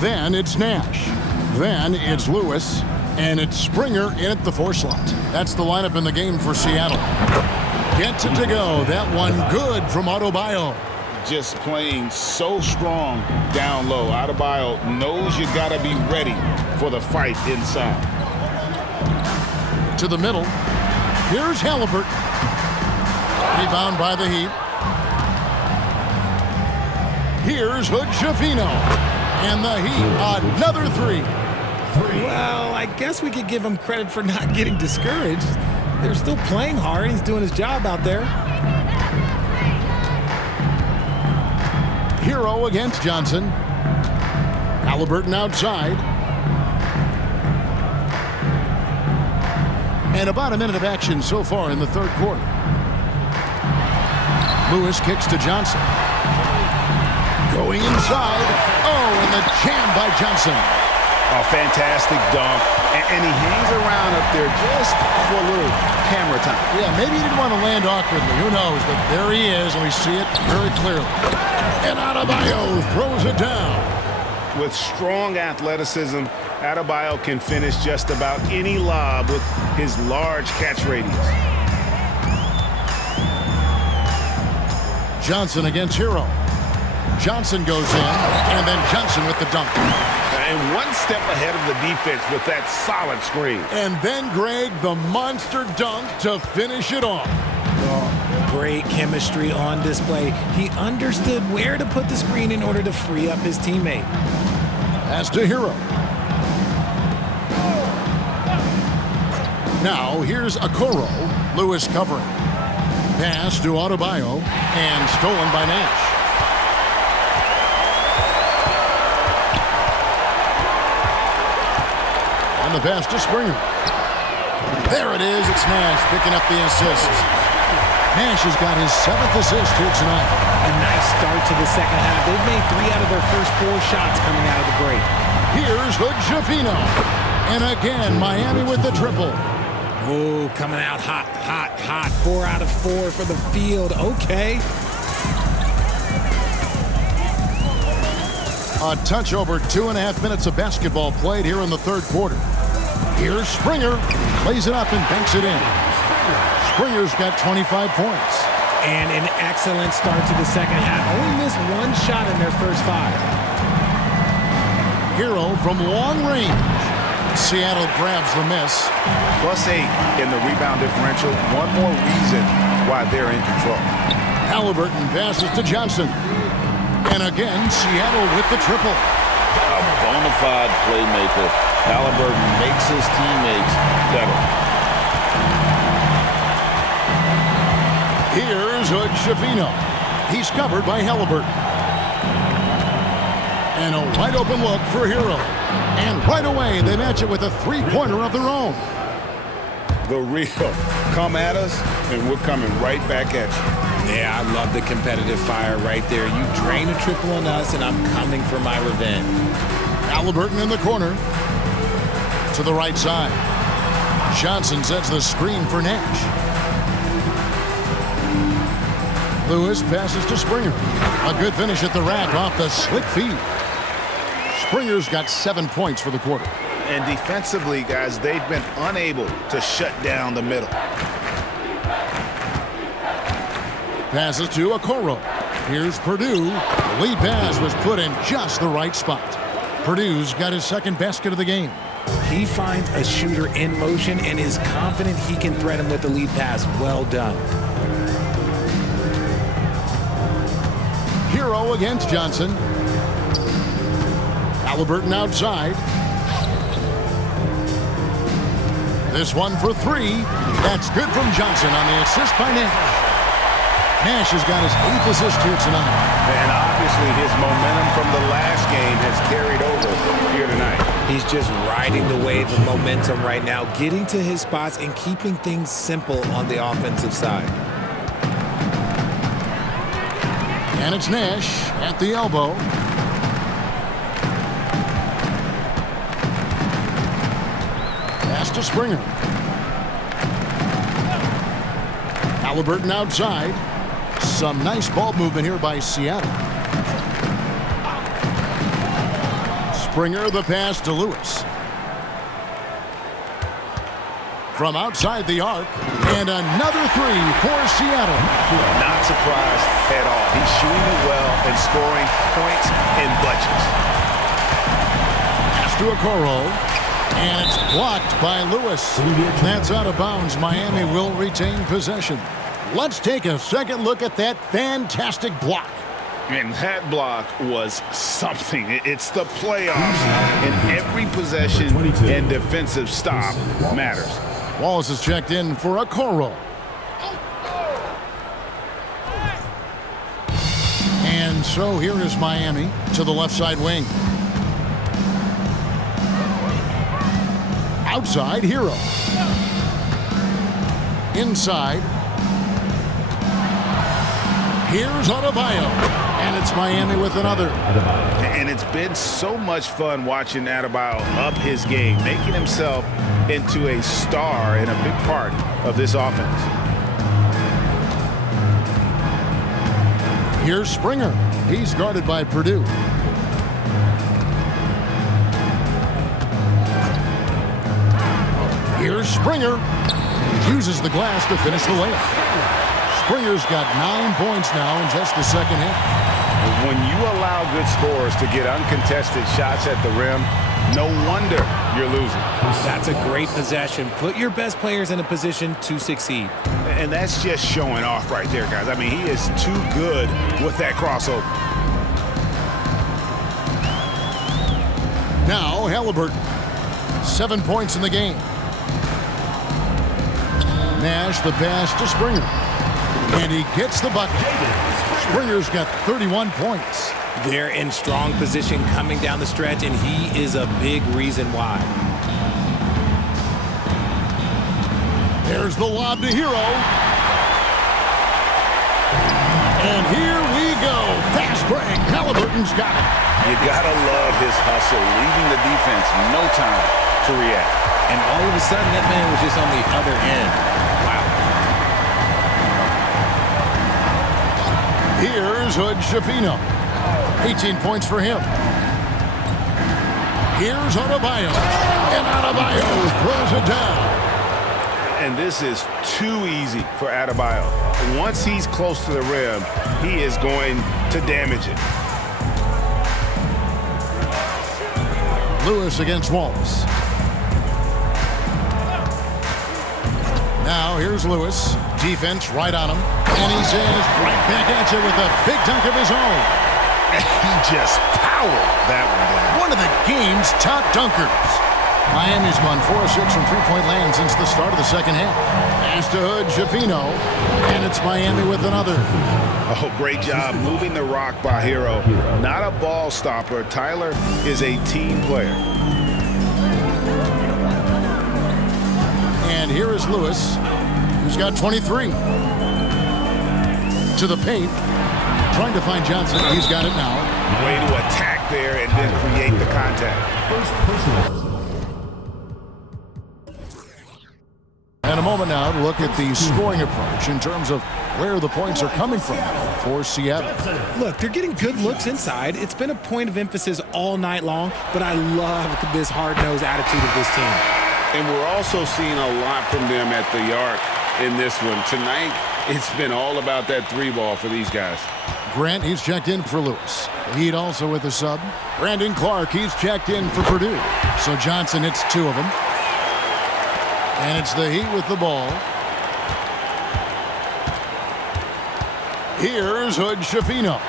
Then it's Nash. Then it's Lewis. And it's Springer in at the 4 slot. That's the lineup in the game for Seattle. Gets it to go. That one good from Adebayo. Just playing so strong down low. Adebayo knows you got to be ready for the fight inside. To the middle. Here's Halliburton. Rebound by the Heat. Here's Hood-Schifino. And the Heat, another 3. Well, I guess we could give him credit for not getting discouraged. They're still playing hard. He's doing his job out there. Hero against Johnson. Halliburton outside. And about a minute of action so far in the third quarter. Lewis kicks to Johnson. Going inside. Oh, and the jam by Johnson. A fantastic dunk. And he hangs around up there just for a little camera time. Yeah, maybe he didn't want to land awkwardly. Who knows? But there he is, and we see it very clearly. And Adebayo throws it down. With strong athleticism, Adebayo can finish just about any lob with his large catch radius. Johnson against Hero. Johnson goes in, and then Johnson with the dunk. And one step ahead of the defense with that solid screen. And then, Greg, the monster dunk to finish it off. Oh, great chemistry on display. He understood where to put the screen in order to free up his teammate. Pass to Hero. Now, here's Okoro. Lewis covering. Pass to Adebayo, and stolen by Nash. The pass to Springer. There it is. It's Nash picking up the assist. Nash has got his 7th assist here tonight. A nice start to the second half. They've made 3 out of their first 4 shots coming out of the break. Here's Hood-Schifino. And again, Miami with the triple. Oh, coming out hot, hot, hot. 4 out of 4 for the field. Okay. A touch over 2.5 minutes of basketball played here in the third quarter. Here's Springer. Plays it up and banks it in. Springer's got 25 points. And an excellent start to the second half. Only missed 1 shot in their first 5. Hero from long range. Seattle grabs the miss. +8 in the rebound differential. One more reason why they're in control. Halliburton passes to Johnson. And again, Seattle with the triple. A bona fide playmaker. Halliburton makes his teammates better. Here's Hood-Schifino. He's covered by Halliburton. And a wide open look for Hero. And right away, they match it with a 3-pointer of their own. The real. Come at us, and we're coming right back at you. Yeah, I love the competitive fire right there. You drain a triple on us, and I'm coming for my revenge. Halliburton in the corner. To the right side. Johnson sets the screen for Nash. Lewis passes to Springer. A good finish at the rack off the slick feed. Springer's got 7 points for the quarter. And defensively, guys, they've been unable to shut down the middle. Passes to Okoro. Here's Purdue. The lead pass was put in just the right spot. Purdue's got his 2nd basket of the game. He finds a shooter in motion and is confident he can thread him with the lead pass. Well done. Hero against Johnson. Halliburton outside. This one for 3. That's good from Johnson on the assist by Nash. Nash has got his 8th assist here tonight. And obviously his momentum from the last game has carried over here tonight. He's just riding the wave of momentum right now, getting to his spots and keeping things simple on the offensive side. And it's Nash at the elbow. Pass to Springer. Halliburton outside. Some nice ball movement here by Seattle. Springer, the pass to Lewis. From outside the arc, and another three for Seattle. Not surprised at all. He's shooting it well and scoring points in bunches. Pass to Okoro, and it's blocked by Lewis. That's out of bounds. Miami will retain possession. Let's take a second look at that fantastic block. And that block was something. It's the playoffs, and every possession and defensive stop matters. Wallace is checked in for Okoro. And so here is Miami to the left side wing. Outside, Hero. Inside. Here's Adebayo. And it's Miami with another. And it's been so much fun watching Adebayo up his game, making himself into a star and a big part of this offense. Here's Springer. He's guarded by Purdue. Here's Springer. Uses the glass to finish the layup. Springer's got 9 points now in just the second half. When you allow good scorers to get uncontested shots at the rim, no wonder you're losing. That's a great possession. Put your best players in a position to succeed. And that's just showing off right there, guys. I mean, he is too good with that crossover. Now, Halliburton. 7 points in the game. Nash, the pass to Springer. And he gets the bucket. Springer's got 31 points. They're in strong position coming down the stretch, and he is a big reason why. There's the lob to Hero. And here we go. Fast break. Halliburton's got it. You gotta love his hustle, leaving the defense no time to react. And all of a sudden, that man was just on the other end. Wow. Here's Hood Schifino. 18 points for him. Here's Adebayo. And Adebayo throws it down. And this is too easy for Adebayo. Once he's close to the rim, he is going to damage it. Lewis against Wallace. Now here's Lewis. Defense right on him. And he says right back at you with a big dunk of his own. He just powered that one down. One of the game's top dunkers. Miami's gone 4 of 6 from three-point land since the start of the second half. Pass to Hood, Schifino. And it's Miami with another. Oh, great job moving the rock by Hero. Not a ball stopper. Tyler is a team player. And here is Lewis, who's got 23. To the paint. Trying to find Johnson. He's got it now. Way to attack there and then create the contact. And a moment now to look at the scoring approach in terms of where the points are coming from for Seattle. Look, they're getting good looks inside. It's been a point of emphasis all night long, but I love this hard-nosed attitude of this team. And we're also seeing a lot from them at the arc in this one. Tonight, it's been all about that three ball for these guys. Grant, he's checked in for Lewis. Heat also with a sub. Brandon Clark, he's checked in for Purdue. So Johnson hits 2 of them. And it's the Heat with the ball. Here's Hood Schifino.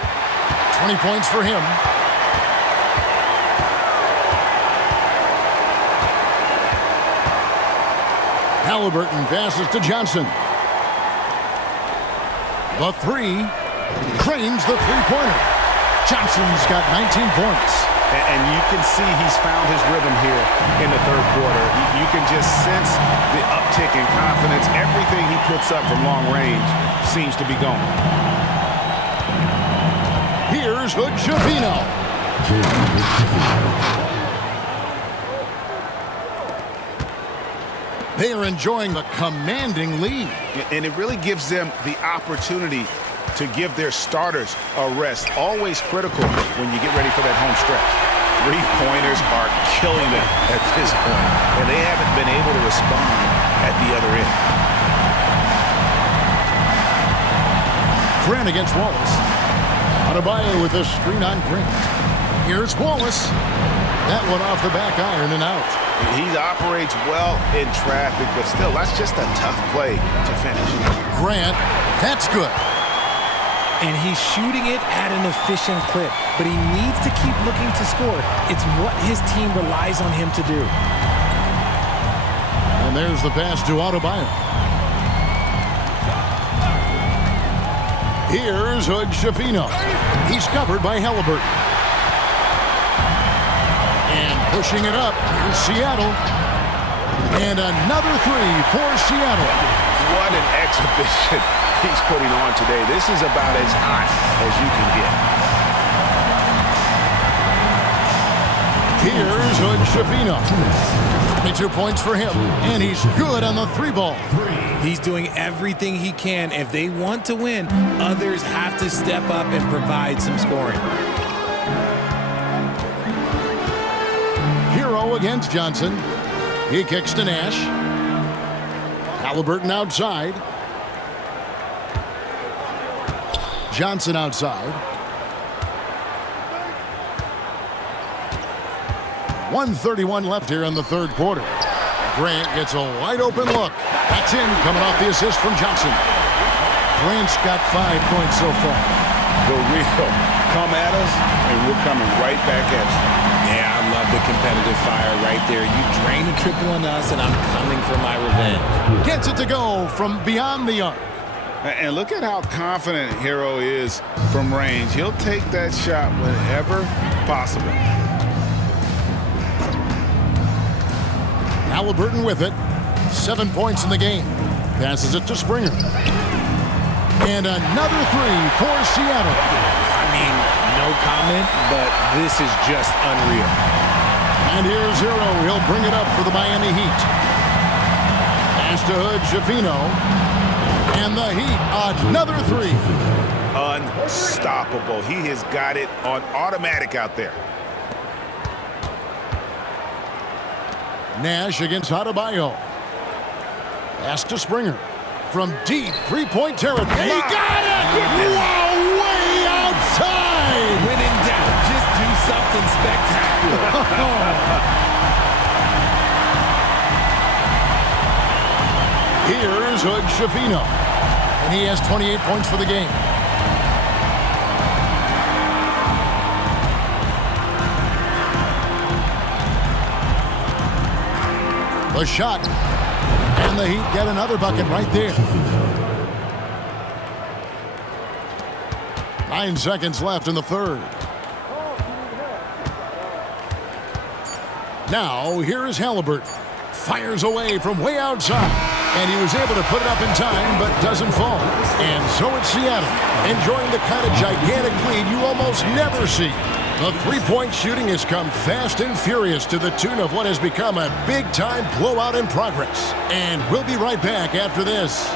20 points for him. Halliburton passes to Johnson. The 3. Cranes the three-pointer. Johnson's got 19 points. And you can see he's found his rhythm here in the third quarter. You can just sense the uptick in confidence. Everything he puts up from long range seems to be going. Here's Hood Schifino. They are enjoying the commanding lead. And it really gives them the opportunity to give their starters a rest. Always critical when you get ready for that home stretch. Three-pointers are killing them at this point, and they haven't been able to respond at the other end. Grant against Wallace. Adebayo with a screen on Grant. Here's Wallace. That one off the back iron and out. He operates well in traffic, but still, that's just a tough play to finish. Grant, that's good. And he's shooting it at an efficient clip, but he needs to keep looking to score. It's what his team relies on him to do. And there's the pass to Adebayo. Here's Hood-Schifino. He's covered by Halliburton. And pushing it up, here's Seattle. And another three for Seattle. What an exhibition he's putting on today. This is about as hot as you can get. Here's Hood-Schifino. 22 points for him, and he's good on the three ball. He's doing everything he can. If they want to win, others have to step up and provide some scoring. Hero against Johnson. He kicks to Nash. Halliburton outside. Johnson outside. 1:31 left here in the third quarter. Grant gets a wide open look. That's in, coming off the assist from Johnson. Grant's got 5 points so far. The real come at us, and we're coming right back at you. Yeah, I love the competitive fire right there. You drain a triple on us, and I'm coming for my revenge. Gets it to go from beyond the arc. And look at how confident Hero is from range. He'll take that shot whenever possible. Halliburton with it. 7 points in the game. Passes it to Springer. And another three for Seattle. I mean, no comment, but this is just unreal. And here's Hero. He'll bring it up for the Miami Heat. Pass to Hood-Schifino. And the Heat, another three. Unstoppable. He has got it on automatic out there. Nash against Adebayo. Pass to Springer. From deep three-point territory. He got it! Wow, way outside! When in doubt, just do something spectacular. Here's Hood-Schifino. And he has 28 points for the game. The shot. And the Heat get another bucket right there. 9 seconds left in the third. Now, here is Halliburton. Fires away from way outside. And he was able to put it up in time, but doesn't fall. And so it's Seattle, enjoying the kind of gigantic lead you almost never see. The three-point shooting has come fast and furious to the tune of what has become a big-time blowout in progress. And we'll be right back after this.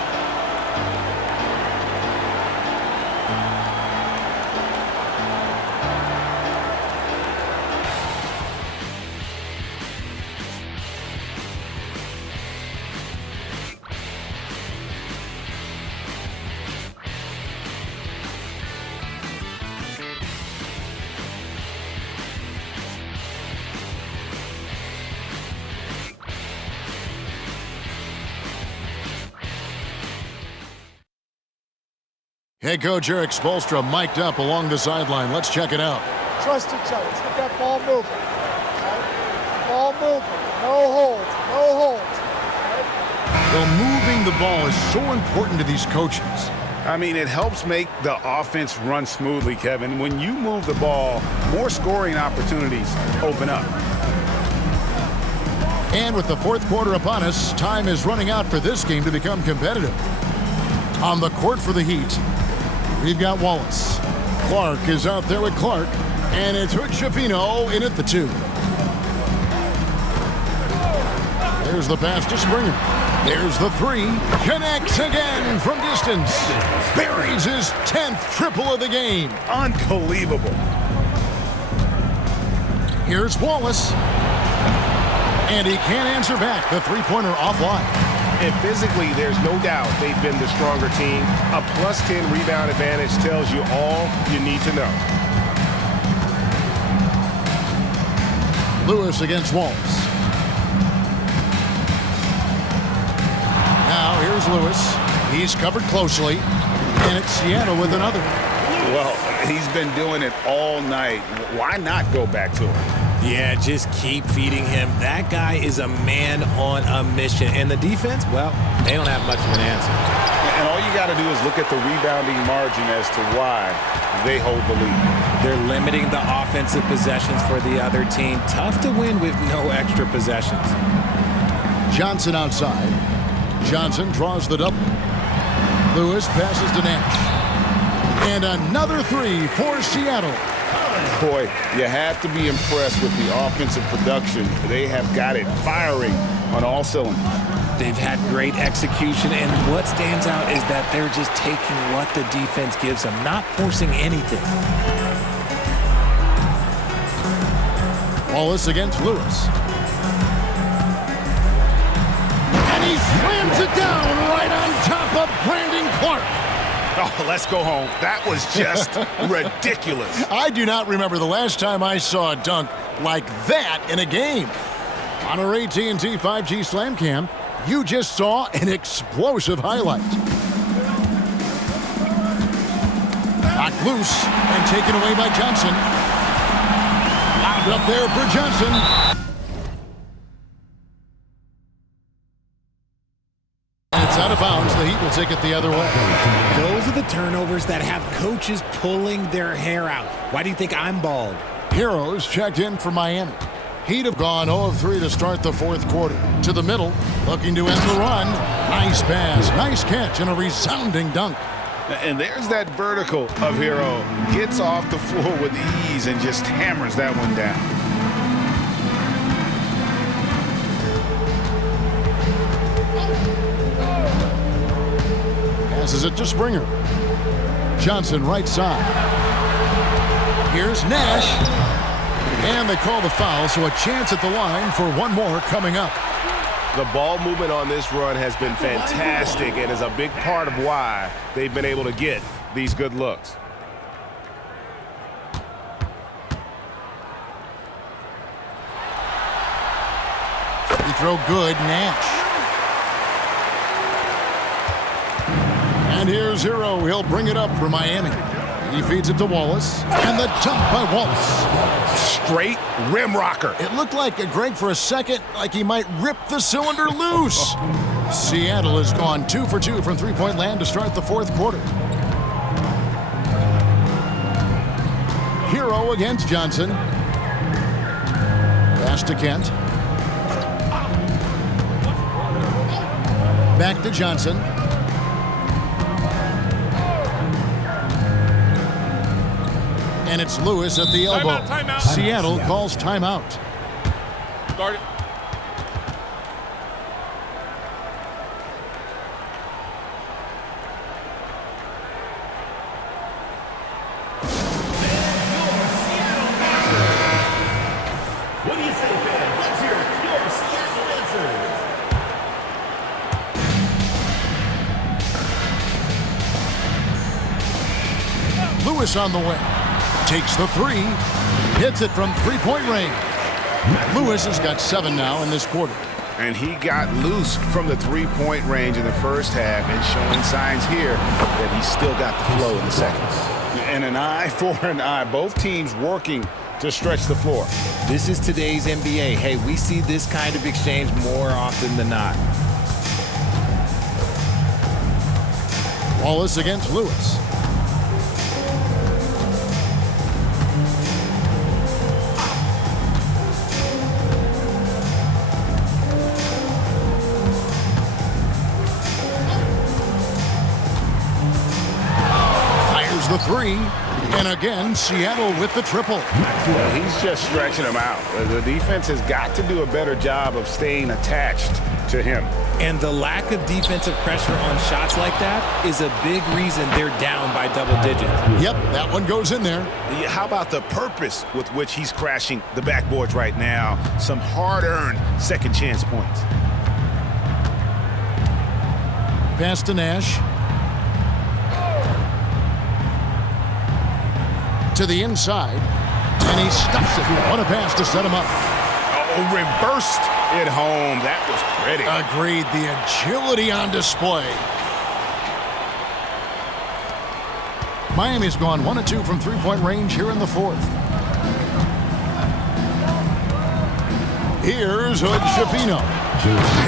Head coach Eric Spoelstra mic'd up along the sideline. Let's check it out. Trust each other. Let's get that ball moving. Right? Ball moving. No holds. No holds. Right? Well, moving the ball is so important to these coaches. I mean, it helps make the offense run smoothly, Kevin. When you move the ball, more scoring opportunities open up. And with the fourth quarter upon us, time is running out for this game to become competitive. On the court for the Heat, we've got Wallace. Clark is out there with Clark, and it's Hood-Schifino in at the 2. There's the pass to Springer. There's the three. Connects again from distance. Buries his 10th triple of the game. Unbelievable. Here's Wallace. And he can't answer back. The three-pointer offline. And physically, there's no doubt they've been the stronger team. A plus 10 rebound advantage tells you all you need to know. Lewis against Wallace. Now here's Lewis. He's covered closely. And it's Seattle with another. Well, he's been doing it all night. Why not go back to him? Yeah, just keep feeding him. That guy is a man on a mission. And the defense, well, they don't have much of an answer. And all you got to do is look at the rebounding margin as to why they hold the lead. They're limiting the offensive possessions for the other team. Tough to win with no extra possessions. Johnson outside. Johnson draws the double. Lewis passes to Nash. And another three for Seattle. Boy, you have to be impressed with the offensive production. They have got it firing on all cylinders. They've had great execution, and what stands out is that they're just taking what the defense gives them, not forcing anything. Wallace against Lewis. And he slams it down right on top of Brandon Clark. Oh, let's go home. That was just ridiculous. I do not remember the last time I saw a dunk like that in a game. On our AT&T 5G Slam Cam, you just saw an explosive highlight. Knocked loose and taken away by Johnson. Wound up there for Johnson. And it's out of bounds. The Heat will take it the other way. Those are the turnovers that have coaches pulling their hair out. Why do you think I'm bald? Heroes checked in for Miami. Heat have gone 0 of 3 to start the fourth quarter. To the middle, looking to end the run. Nice pass, nice catch, and a resounding dunk. And there's that vertical of Hero. Gets off the floor with ease and just hammers that one down. Passes it to Springer. Johnson right side. Here's Nash. And they call the foul, so a chance at the line for one more coming up. The ball movement on this run has been fantastic and is a big part of why they've been able to get these good looks. He throw good, Nash. And here's Hero. He'll bring it up for Miami. He feeds it to Wallace. And the dunk by Wallace. Straight rim rocker. It looked like Greg for a second, like he might rip the cylinder loose. Seattle has gone 2 for 2 from three-point land to start the fourth quarter. Hero against Johnson. Pass to Kent. Back to Johnson. And it's Lewis at the elbow. Timeout. Seattle calls timeout. Start it. What do you say, fans? Let's hear it. Your Seattle answers. Lewis on the way. Takes the three. Hits it from three-point range. Lewis has got 7 now in this quarter. And he got loose from the three-point range in the first half and showing signs here that he's still got the flow in the second. And an eye for an eye. Both teams working to stretch the floor. This is today's NBA. Hey, we see this kind of exchange more often than not. Wallace against Lewis. Fires the three. And again, Seattle with the triple. Well, he's just stretching him out. The defense has got to do a better job of staying attached to him. And the lack of defensive pressure on shots like that is a big reason they're down by double digits. Yep, that one goes in there. How about the purpose with which he's crashing the backboards right now? Some hard-earned second chance points. Pass to Nash. To the inside, and he stuffs it. What a pass to set him up. Oh, reversed it home. That was pretty. Agreed. The agility on display. Miami's gone 1 of 2 from three-point range here in the fourth. Here's Hood Schifino.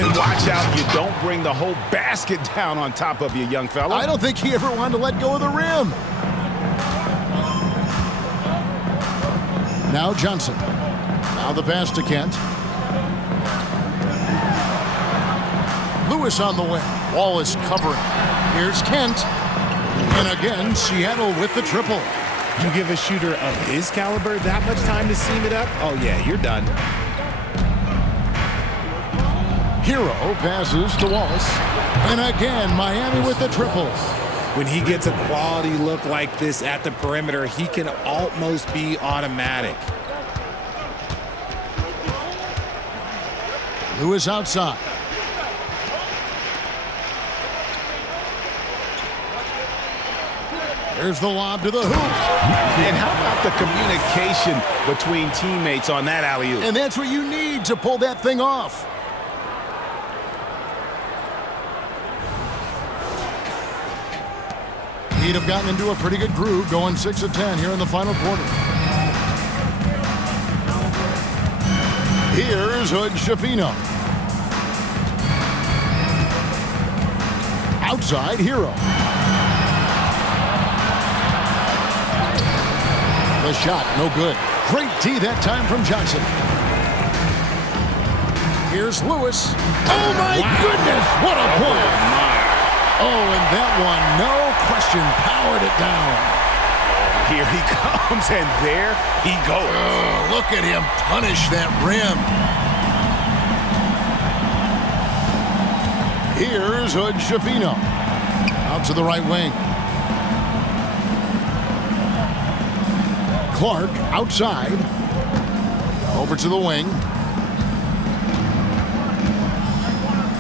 And watch out, you don't bring the whole basket down on top of you, young fella. I don't think he ever wanted to let go of the rim. Now Johnson. Now the pass to Kent. Lewis on the wing. Wall is covering. Here's Kent. And again, Seattle with the triple. You give a shooter of his caliber that much time to seam it up? Oh, yeah, you're done. Hero passes to Wallace. And again, Miami with the triple. When he gets a quality look like this at the perimeter, he can almost be automatic. Lewis outside. There's the lob to the hoop. And how about the communication between teammates on that alley-oop? And that's what you need to pull that thing off. He'd have gotten into a pretty good groove, going 6 of 10 here in the final quarter. Here's Hood Schifino. Outside, Hero. The shot, no good. Great D that time from Johnson. Here's Lewis. Oh, my goodness, what a point. Oh, and that one, no question, powered it down. Here he comes, and there he goes. Oh, look at him punish that rim. Here's Hood Schifino. Out to the right wing. Clark outside. Over to the wing.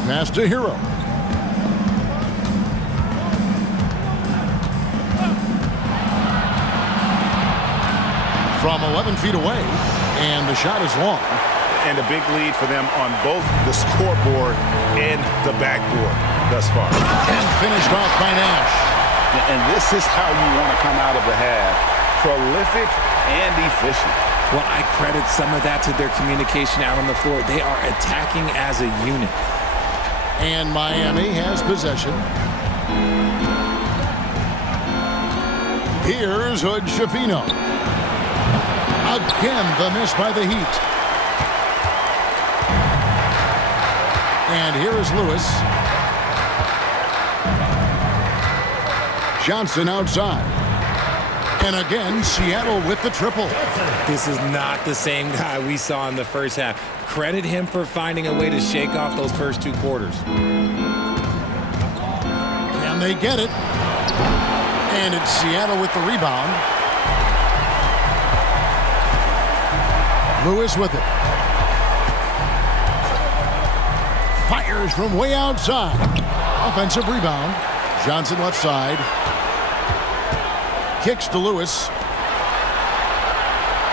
Pass to Hero. From 11 feet away, and the shot is long. And a big lead for them on both the scoreboard and the backboard thus far. And finished off by Nash. And this is how you want to come out of the half. Prolific and efficient. Well, I credit some of that to their communication out on the floor. They are attacking as a unit. And Miami has possession. Here's Hood Schifino. Again, the miss by the Heat. And here is Lewis. Johnson outside. And again, Seattle with the triple. This is not the same guy we saw in the first half. Credit him for finding a way to shake off those first 2 quarters. Can they get it? And it's Seattle with the rebound. Lewis with it. Fires from way outside. Offensive rebound. Johnson left side. Kicks to Lewis.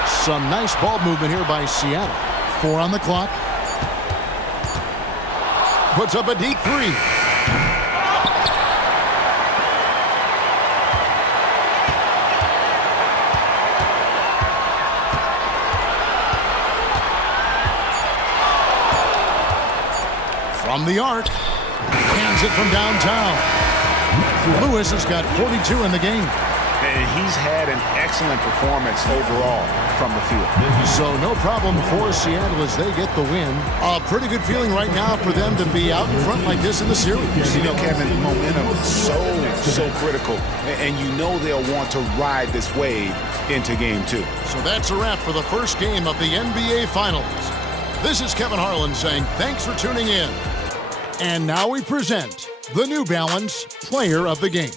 Some nice ball movement here by Seattle. 4 on the clock. Puts up a deep 3. From the arc, hands it from downtown. Lewis has got 42 in the game. And he's had an excellent performance overall from the field. So no problem for Seattle as they get the win. A pretty good feeling right now for them to be out in front like this in the series. You know, Kevin, momentum is so critical. And you know they'll want to ride this wave into game 2. So that's a wrap for the first game of the NBA Finals. This is Kevin Harlan saying thanks for tuning in. And now we present the New Balance Player of the Game.